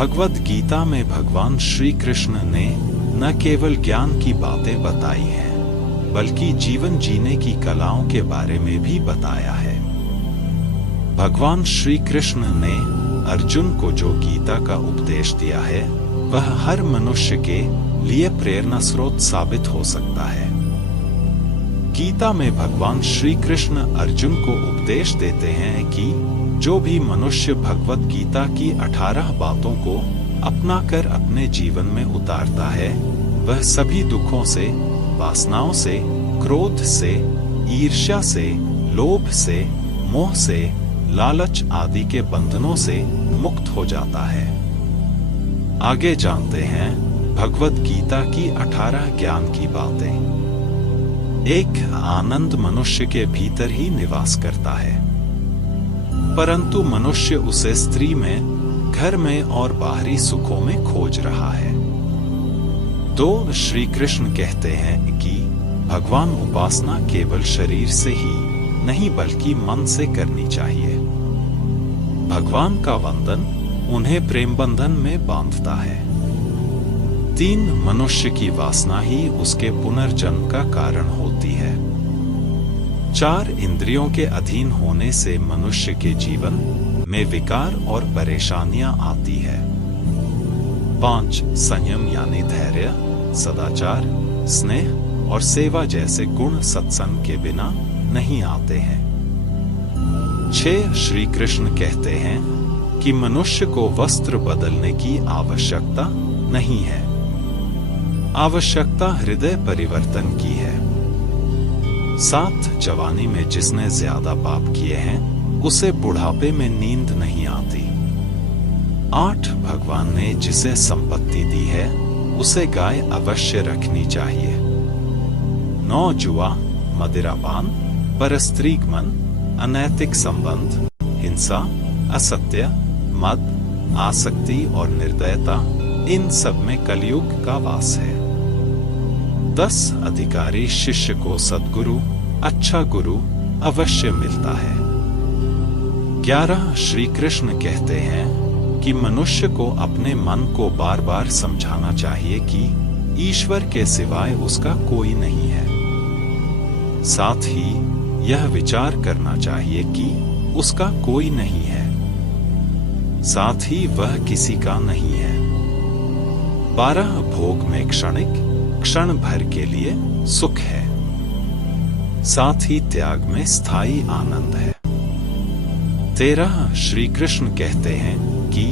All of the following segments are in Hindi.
भगवद गीता में भगवान श्री कृष्ण ने न केवल ज्ञान की बातें बताई हैं, बल्कि जीवन जीने की कलाओं के बारे में भी बताया है। भगवान श्री कृष्ण ने अर्जुन को जो गीता का उपदेश दिया है, वह हर मनुष्य के लिए प्रेरणा स्रोत साबित हो सकता है। गीता में भगवान श्री कृष्ण अर्जुन को उपदेश देते हैं कि जो भी मनुष्य भगवद गीता की 18 बातों को अपनाकर अपने जीवन में उतारता है, वह सभी दुखों से, वासनाओं से, क्रोध से, ईर्ष्या से, लोभ से, मोह से, लालच आदि के बंधनों से मुक्त हो जाता है। आगे जानते हैं भगवद गीता की 18 ज्ञान की बातें। एक आनंद मनुष्य के भीतर ही निवास करता है, परंतु मनुष्य उसे स्त्री में, घर में और बाहरी सुखों में खोज रहा है। 2 श्री कृष्ण कहते हैं कि भगवान उपासना केवल शरीर से ही नहीं बल्कि मन से करनी चाहिए। भगवान का वंदन उन्हें प्रेम बंधन में बांधता है। 3 मनुष्य की वासना ही उसके पुनर्जन्म का कारण होती है। 4 इंद्रियों के अधीन होने से मनुष्य के जीवन में विकार और परेशानियां आती है। 5 संयम यानी धैर्य, सदाचार, स्नेह और सेवा जैसे गुण सत्संग के बिना नहीं आते हैं। 6 श्री कृष्ण कहते हैं कि मनुष्य को वस्त्र बदलने की आवश्यकता नहीं है, आवश्यकता हृदय परिवर्तन की है। 7 जवानी में जिसने ज्यादा पाप किए हैं, उसे बुढ़ापे में नींद नहीं आती। 8 भगवान ने जिसे संपत्ति दी है, उसे गाय अवश्य रखनी चाहिए। 9 जुआ, मदिरापान, परस्त्रीगमन, अनैतिक संबंध, हिंसा, असत्य, मद, आसक्ति और निर्दयता, इन सब में कलयुग का वास है। 10 अधिकारी शिष्य को सद्गुरु, अच्छा गुरु अवश्य मिलता है। 11 श्री कृष्ण कहते हैं कि मनुष्य को अपने मन को बार बार समझाना चाहिए कि ईश्वर के सिवाय उसका कोई नहीं है। साथ ही यह विचार करना चाहिए कि उसका कोई नहीं है, साथ ही वह किसी का नहीं है। 12 भोग में क्षणिक, क्षण भर के लिए सुख है, साथ ही त्याग में स्थायी आनंद है। 13 श्री कृष्ण कहते हैं कि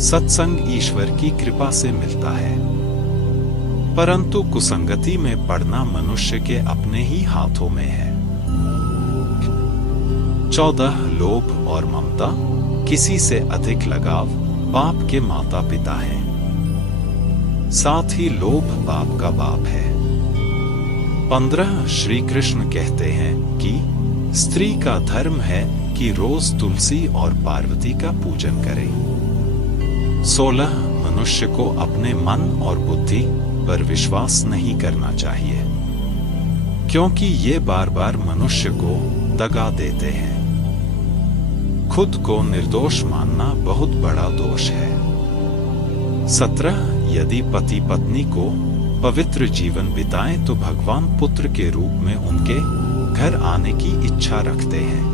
सत्संग ईश्वर की कृपा से मिलता है, परंतु कुसंगति में पड़ना मनुष्य के अपने ही हाथों में है। 14 लोभ और ममता, किसी से अधिक लगाव पाप के माता पिता हैं, साथ ही लोभ पाप का बाप है। 15 श्री कृष्ण कहते हैं कि स्त्री का धर्म है कि रोज तुलसी और पार्वती का पूजन करे। 16 मनुष्य को अपने मन और बुद्धि पर विश्वास नहीं करना चाहिए, क्योंकि ये बार बार मनुष्य को दगा देते हैं। खुद को निर्दोष मानना बहुत बड़ा दोष है। 17 यदि पति पत्नी को पवित्र जीवन बिताएं तो भगवान पुत्र के रूप में उनके घर आने की इच्छा रखते हैं।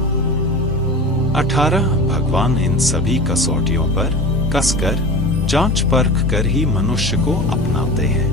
18 भगवान इन सभी कसौटियों पर कसकर, जांच परख कर ही मनुष्य को अपनाते हैं।